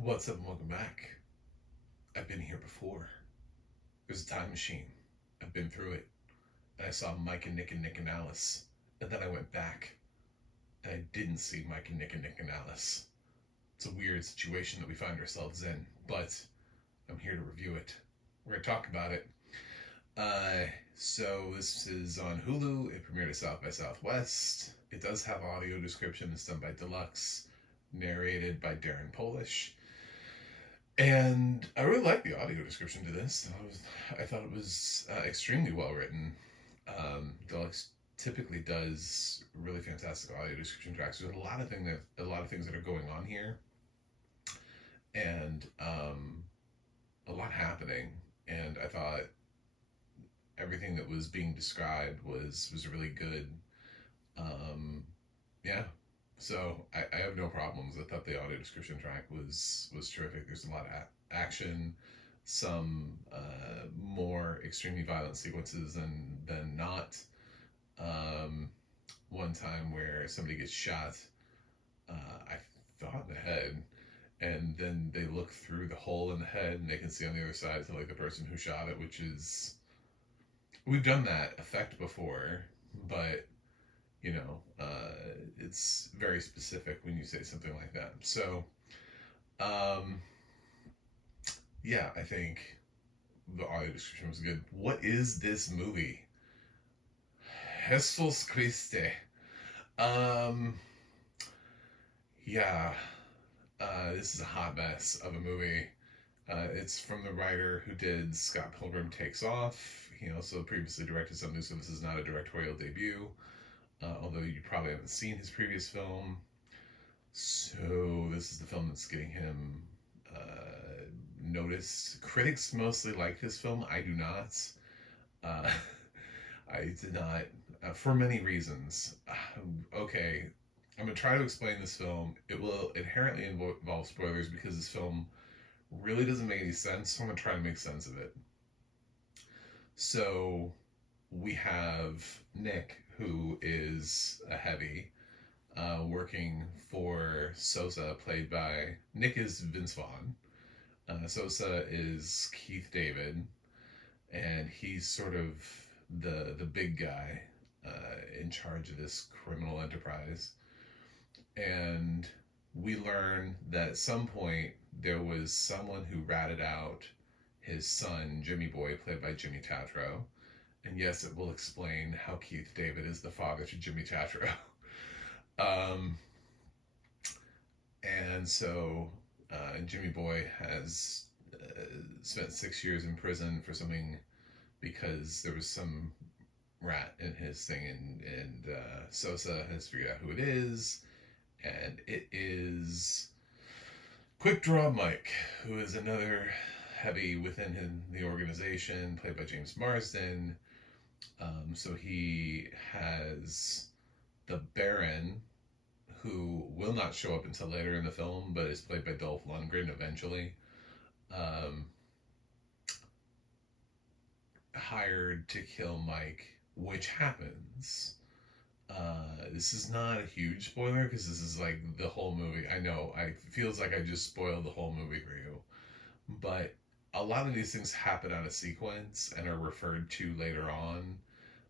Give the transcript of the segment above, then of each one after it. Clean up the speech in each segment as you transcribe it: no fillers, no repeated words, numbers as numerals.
What's up and welcome back. I've been here before. There's a time machine. I've been through it. And I saw Mike and Nick and Nick and Alice. And then I went back and I didn't see Mike and Nick and Nick and Alice. It's a weird situation that we find ourselves in, but I'm here to review it. We're going to talk about it. So this is on Hulu. It premiered at South by Southwest. It does have audio description. It's done by Deluxe, narrated by Darren Polish. And I really like the audio description to this. I thought it was extremely well written. Deluxe typically does really fantastic audio description tracks. There's a lot of things that are going on here, and a lot happening. And I thought everything that was being described was really good. Yeah, so I have no problems. I thought the audio description track was terrific. There's a lot of action, some more extremely violent sequences than not. One time where somebody gets shot, I thought in the head, and then they look through the hole in the head and they can see on the other side to like the person who shot it, which is we've done that effect before, but it's very specific when you say something like that. So, um, yeah, I think the audio description was good. What is this movie? Jesus Christe. Um, yeah, this is a hot mess of a movie. It's from the writer who did Scott Pilgrim Takes Off. He also previously directed something, so this is not a directorial debut. Although you probably haven't seen his previous film. So this is the film that's getting him noticed. Critics mostly like this film. I do not. Uh, I did not, for many reasons. Okay, I'm going to try to explain this film. It will inherently involve spoilers because this film really doesn't make any sense, so I'm going to try to make sense of it. So we have Nick, who is a heavy, working for Sosa, played by Nick is Vince Vaughn. Sosa is Keith David, and he's sort of the big guy in charge of this criminal enterprise. And we learn that at some point there was someone who ratted out his son, Jimmy Boy, played by Jimmy Tatro. And yes, it will explain how Keith David is the father to Jimmy Tatro. um, and so Jimmy Boy has spent 6 years in prison for something because there was some rat in his thing, and Sosa has figured out who it is, and it is Quick Draw Mike, who is another heavy within the organization, played by James Marsden. So he has the Baron, who will not show up until later in the film, but is played by Dolph Lundgren eventually. Hired to kill Mike, which happens. This is not a huge spoiler because this is like the whole movie. I know, it feels like I just spoiled the whole movie for you, but a lot of these things happen out of sequence and are referred to later on.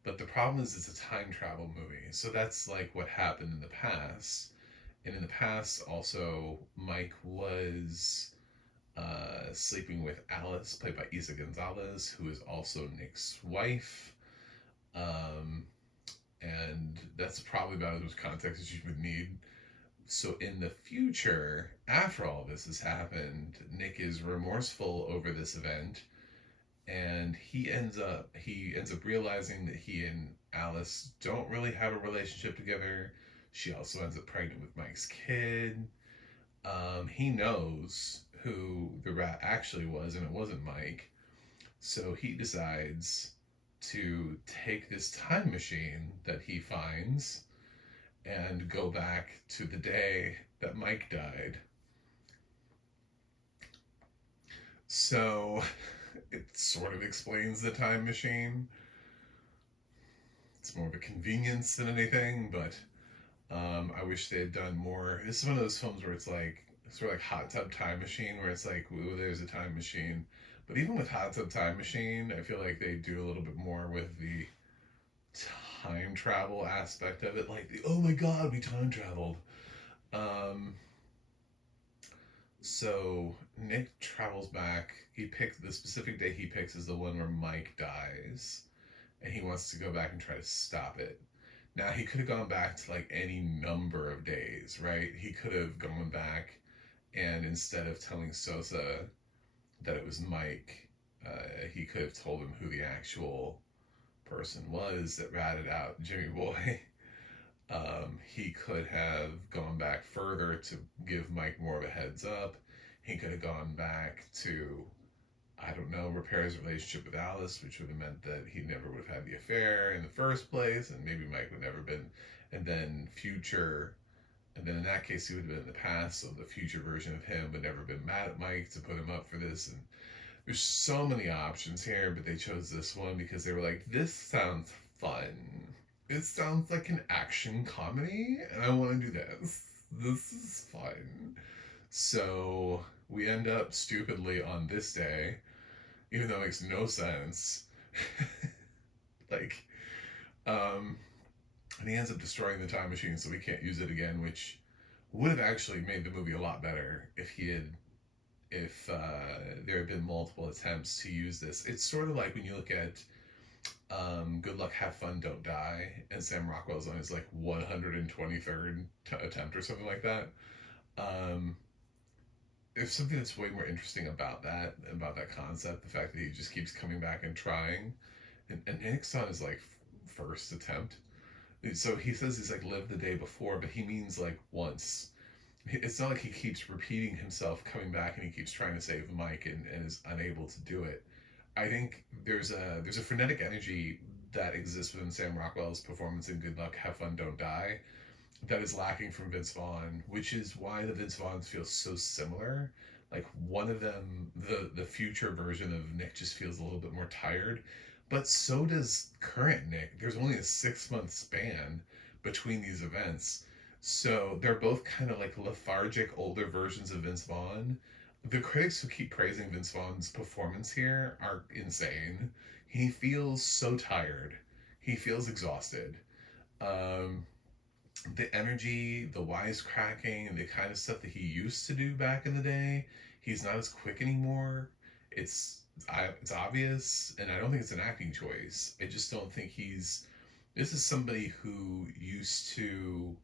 But the problem is it's a time travel movie, so that's like what happened in the past. And in the past, also, Mike was sleeping with Alice, played by Eisa Gonzalez, who is also Nick's wife. Um, and that's probably about as much context as you would need. So in the future, after all this has happened, Nick is remorseful over this event, and he ends up realizing that he and Alice don't really have a relationship together. She also ends up pregnant with Mike's kid. He knows who the rat actually was, and it wasn't Mike. So he decides to take this time machine that he finds and go back to the day that Mike died. So it sort of explains the time machine. It's more of a convenience than anything, but I wish they had done more. This is one of those films where it's like, sort of like Hot Tub Time Machine, where it's like, ooh, there's a time machine. But even with Hot Tub Time Machine, I feel like they do a little bit more with the time travel aspect of it. Like, oh my god, we time traveled. Um, so Nick travels back. He picks the specific day he picks is the one where Mike dies, and he wants to go back and try to stop it. Now he could have gone back to like any number of days, right? He could have gone back and instead of telling Sosa that it was Mike, he could have told him who the actual person was that ratted out Jimmy Boy. He could have gone back further to give Mike more of a heads up. He could have gone back to, I don't know, repair his relationship with Alice, which would have meant that he never would have had the affair in the first place, and maybe Mike would never been. And then future, and then in that case, he would have been in the past, so the future version of him would never been mad at Mike to put him up for this. And there's so many options here, but they chose this one because they were like, this sounds fun. It sounds like an action comedy, and I want to do this. This is fun. So we end up stupidly on this day, even though it makes no sense. like, um, and he ends up destroying the time machine, so we can't use it again, which would have actually made the movie a lot better if there had been multiple attempts to use this. It's sort of like when you look at Good Luck, Have Fun, Don't Die, and Sam Rockwell's on his like 123rd attempt or something like that. Um, there's something that's way more interesting about that concept, the fact that he just keeps coming back and trying. And Nick's on his like first attempt. So he says he's like lived the day before, but he means like once. It's not like he keeps repeating himself, coming back, and he keeps trying to save Mike and is unable to do it. I think there's a frenetic energy that exists within Sam Rockwell's performance in Good Luck, Have Fun, Don't Die that is lacking from Vince Vaughn, which is why the Vince Vaughns feel so similar. Like one of them, the future version of Nick just feels a little bit more tired, but so does current Nick. There's only a 6 month span between these events, so they're both kind of like lethargic older versions of Vince Vaughn. The critics who keep praising Vince Vaughn's performance here are insane. He feels so tired. He feels exhausted. Um, the energy, the wisecracking, and the kind of stuff that he used to do back in the day, he's not as quick anymore. It's obvious, and I don't think it's an acting choice. I just don't think he's. This is somebody who used to.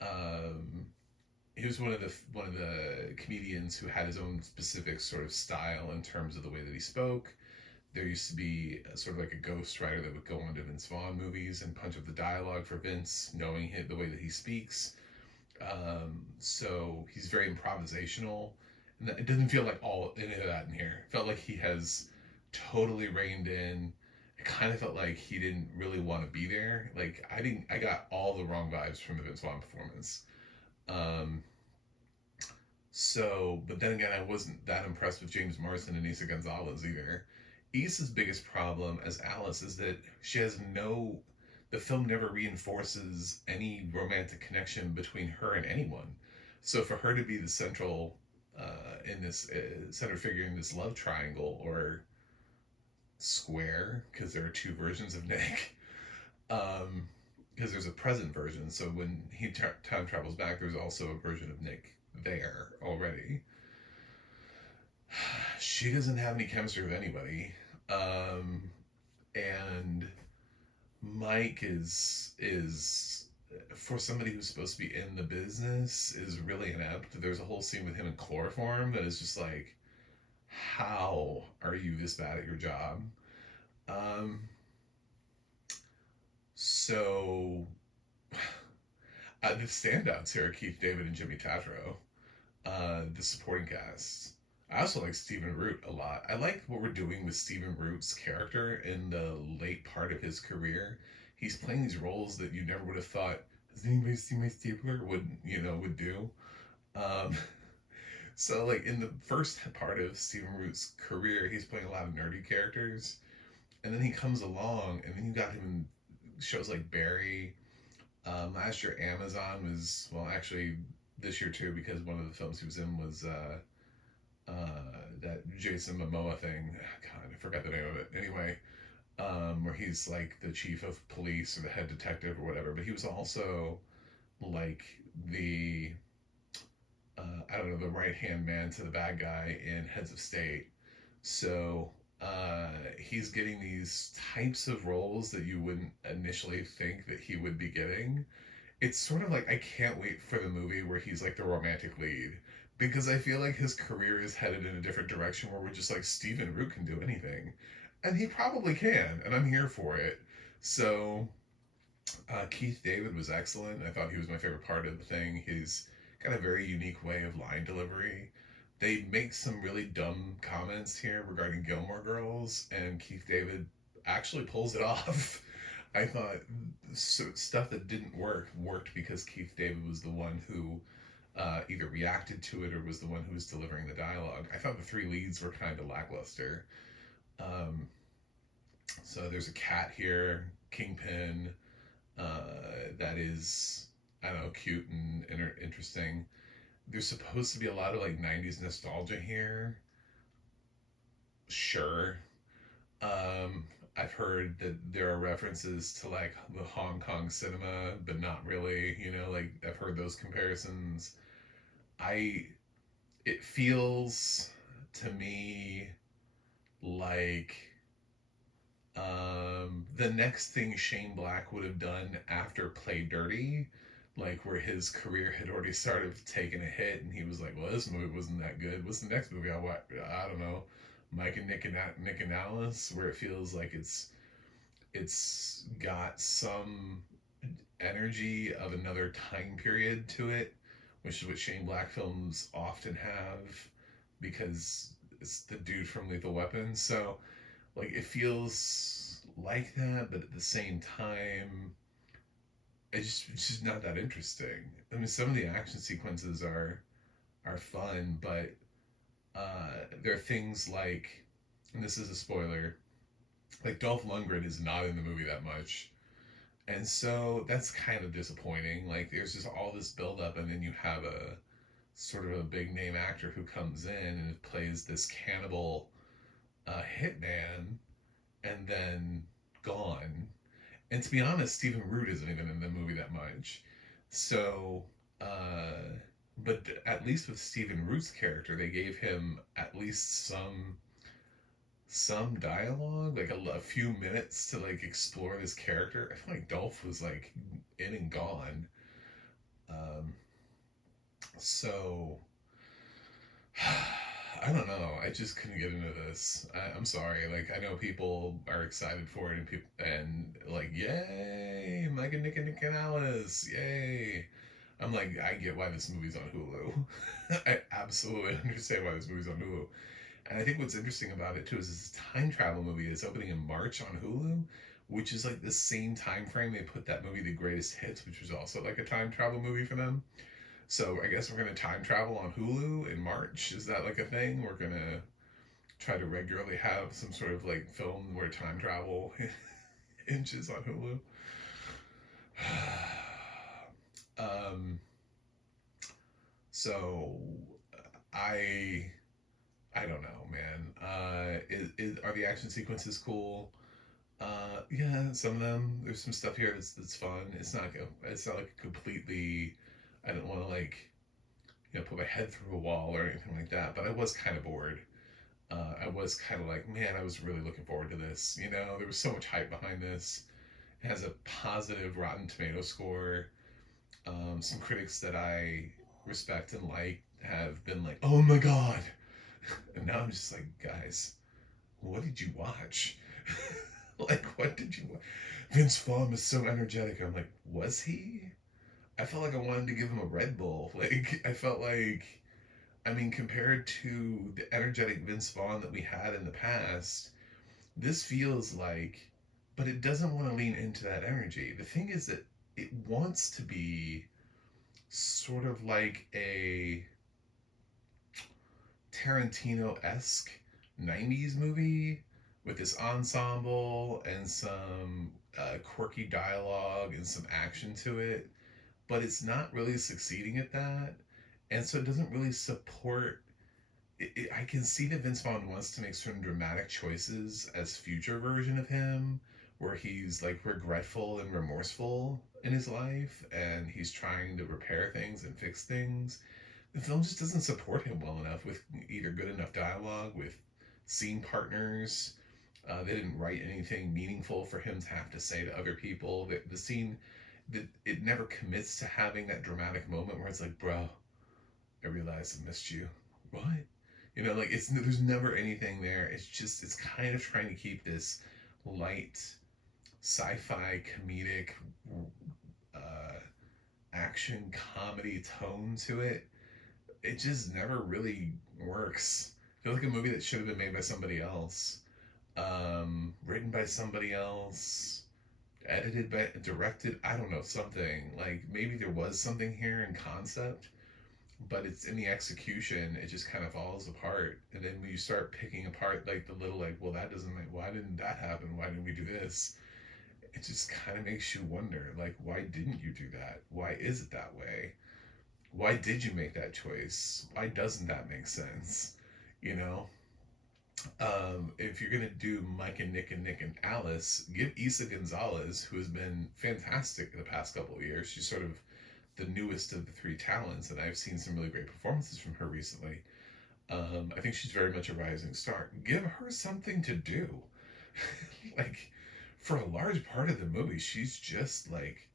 Um, he was one of the comedians who had his own specific sort of style in terms of the way that he spoke. There used to be sort of like a ghost writer that would go into Vince Vaughn movies and punch up the dialogue for Vince, knowing the way that he speaks. So he's very improvisational, and it doesn't feel like all any of that in here. It felt like he has totally reined in. It kind of felt like he didn't really want to be there. Like I got all the wrong vibes from the Vince Vaughn performance. Um, but then again, I wasn't that impressed with James Marsden and Eisa Gonzalez either. Isa's biggest problem as Alice is that she has no. The film never reinforces any romantic connection between her and anyone. So for her to be the central in this center figure in this love triangle or square, because there are two versions of Nick. Because there's a present version, so when he time travels back, there's also a version of Nick there already. She doesn't have any chemistry with anybody, and Mike is for somebody who's supposed to be in the business is really inept. There's a whole scene with him in chloroform that is just like, how are you this bad at your job? Um, so the standouts here are Keith David and Jimmy Tatro. The supporting cast. I also like Stephen Root a lot. I like what we're doing with Stephen Root's character in the late part of his career. He's playing these roles that you never would have thought, has anybody seen my stapler? Would do. Um, so like in the first part of Stephen Root's career, he's playing a lot of nerdy characters. And then he comes along and then you got him in shows like Barry. Last year Amazon was, well, actually this year too, because one of the films he was in was that Jason Momoa thing. God, I forgot the name of it. Anyway, where he's like the chief of police or the head detective or whatever. But he was also like the I don't know, the right hand man to the bad guy in Heads of State. So he's getting these types of roles that you wouldn't initially think that he would be getting. It's sort of like I can't wait for the movie where he's like the romantic lead, because I feel like his career is headed in a different direction where we're just like Stephen Root can do anything, and he probably can, and I'm here for it. So Keith David was excellent. I thought he was my favorite part of the thing. He's got a very unique way of line delivery. They make some really dumb comments here regarding Gilmore Girls, and Keith David actually pulls it off. I thought stuff that didn't work worked because Keith David was the one who either reacted to it or was the one who was delivering the dialogue. I thought the three leads were kind of lackluster. Um, so there's a cat here, Kingpin, that is, I don't know, cute and interesting. There's supposed to be a lot of like 90s nostalgia here. Sure. Um, I've heard that there are references to like the Hong Kong cinema, but not really, like I've heard those comparisons. I It feels to me like the next thing Shane Black would have done after Play Dirty, like where his career had already started taking a hit, and he was like, "Well, this movie wasn't that good. What's the next movie I watch? I don't know, Mike and Nick and Alice," where it feels like it's got some energy of another time period to it, which is what Shane Black films often have, because it's the dude from Lethal Weapon. So like it feels like that, but at the same time, it's just not that interesting. I mean, some of the action sequences are fun, but there are things like, and this is a spoiler, like Dolph Lundgren is not in the movie that much, and so that's kind of disappointing. Like there's just all this build up, and then you have a sort of a big name actor who comes in and plays this cannibal hitman, and then gone. And to be honest, Stephen Root isn't even in the movie that much. So, but at least with Stephen Root's character, they gave him at least some dialogue, like a few minutes to like explore this character. I feel like Dolph was like in and gone. Um, so I don't know. I just couldn't get into this. I'm sorry. Like I know people are excited for it, and people and like, yay, Mike and Nick and Alice, yay. I'm like, I get why this movie's on Hulu. I absolutely understand why this movie's on Hulu. And I think what's interesting about it too is it's a time travel movie that's opening in March on Hulu, which is like the same time frame they put that movie, The Greatest Hits, which was also like a time travel movie for them. So I guess we're gonna time travel on Hulu in March. Is that like a thing? We're gonna try to regularly have some sort of like film where time travel inches on Hulu. um, so I I don't know, man. Are the action sequences cool? Yeah, some of them. There's some stuff here that's fun. It's not like completely. I don't want to like put my head through a wall or anything like that. But I was kind of bored. I was kind of like, man, I was really looking forward to this. There was so much hype behind this. It has a positive Rotten Tomato score. Some critics that I respect and like have been like, oh my god. And now I'm just like, guys, what did you watch? Like, what did you watch? Vince Vaughn was so energetic. I'm like, was he? I felt like I wanted to give him a Red Bull. Like, I felt like, I mean, compared to the energetic Vince Vaughn that we had in the past, this feels like, but it doesn't want to lean into that energy. The thing is that it wants to be sort of like a Tarantino-esque 90s movie with this ensemble and some quirky dialogue and some action to it, but it's not really succeeding at that. And so it doesn't really support. I can see that Vince Vaughn wants to make certain dramatic choices as future version of him, where he's like regretful and remorseful in his life, and he's trying to repair things and fix things. The film just doesn't support him well enough with either good enough dialogue, with scene partners. They didn't write anything meaningful for him to have to say to other people. The scene, that it never commits to having that dramatic moment where it's like, bro, I realized I missed you. What? Like it's there's never anything there. It's kind of trying to keep this light sci-fi comedic uh, action comedy tone to it. It just never really works. I feel like a movie that should have been made by somebody else, written by somebody else, edited by, directed. I don't know, something like maybe there was something here in concept, but it's in the execution. It just kind of falls apart. And then when you start picking apart like the little like, well, that doesn't make. Why didn't that happen? Why didn't we do this? It just kind of makes you wonder, like, why didn't you do that? Why is it that way? Why did you make that choice? Why doesn't that make sense? You know, if you're gonna do Mike and Nick and Alice, give Eisa Gonzalez, who has been fantastic in the past couple of years. She's sort of the newest of the three talents, and I've seen some really great performances from her recently. I think she's very much a rising star. Give her something to do. Like, for a large part of the movie, she's just like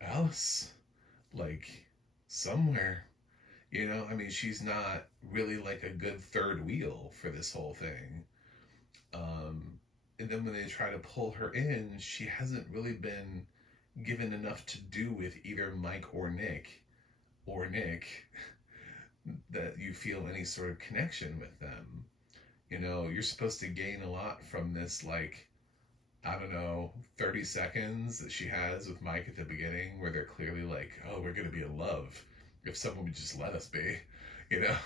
Alice, like somewhere. I mean, she's not really like a good third wheel for this whole thing. Um, and then when they try to pull her in, she hasn't really been given enough to do with either Mike or Nick that you feel any sort of connection with them. You're supposed to gain a lot from this, like, I don't know, 30 seconds that she has with Mike at the beginning where they're clearly like, oh, we're going to be in love if someone would just let us be, you know?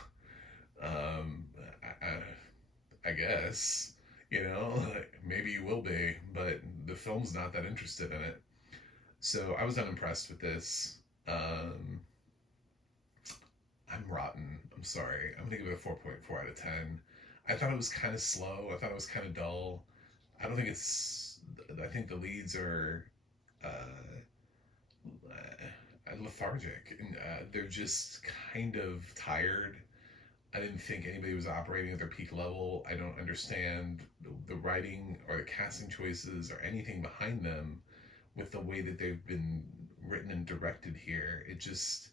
Um, I guess, like, maybe you will be, but the film's not that interested in it. So I was unimpressed with this. Um, I'm rotten. I'm sorry. I'm going to give it a 4.4 out of 10. I thought it was kind of slow. I thought it was kind of dull. I don't think it's. I think the leads are lethargic, and they're just kind of tired. I didn't think anybody was operating at their peak level. I don't understand the writing or the casting choices or anything behind them with the way that they've been written and directed here. It just.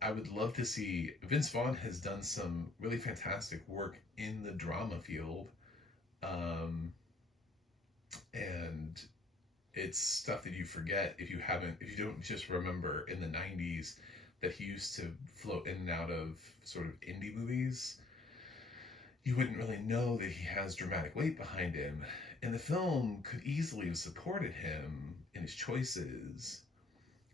I would love to see. Vince Vaughn has done some really fantastic work in the drama field. Um, and it's stuff that you forget if you don't just remember in the 90s that he used to float in and out of sort of indie movies. You wouldn't really know that he has dramatic weight behind him, and the film could easily have supported him in his choices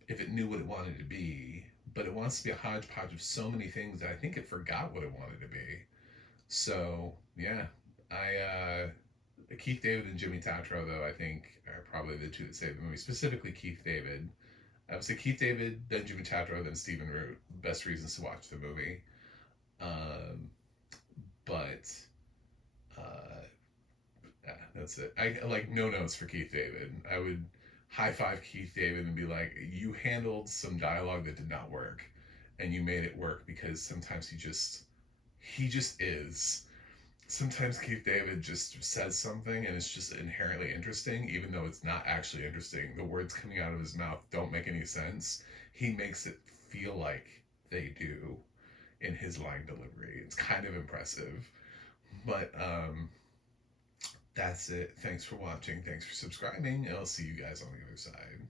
if it knew what it wanted to be, but it wants to be a hodgepodge of so many things that I think it forgot what it wanted to be. So yeah, I Keith David and Jimmy Tatro, though, I think are probably the two that save the movie. Specifically, Keith David. I would say Keith David, then Jimmy Tatro, then Stephen Root. Best reasons to watch the movie. Um, but yeah, that's it. I like no notes for Keith David. I would high five Keith David and be like, you handled some dialogue that did not work, and you made it work because sometimes he just is. Sometimes Keith David just says something and it's just inherently interesting, even though it's not actually interesting. The words coming out of his mouth don't make any sense. He makes it feel like they do in his line delivery. It's kind of impressive. But that's it. Thanks for watching. Thanks for subscribing. And I'll see you guys on the other side.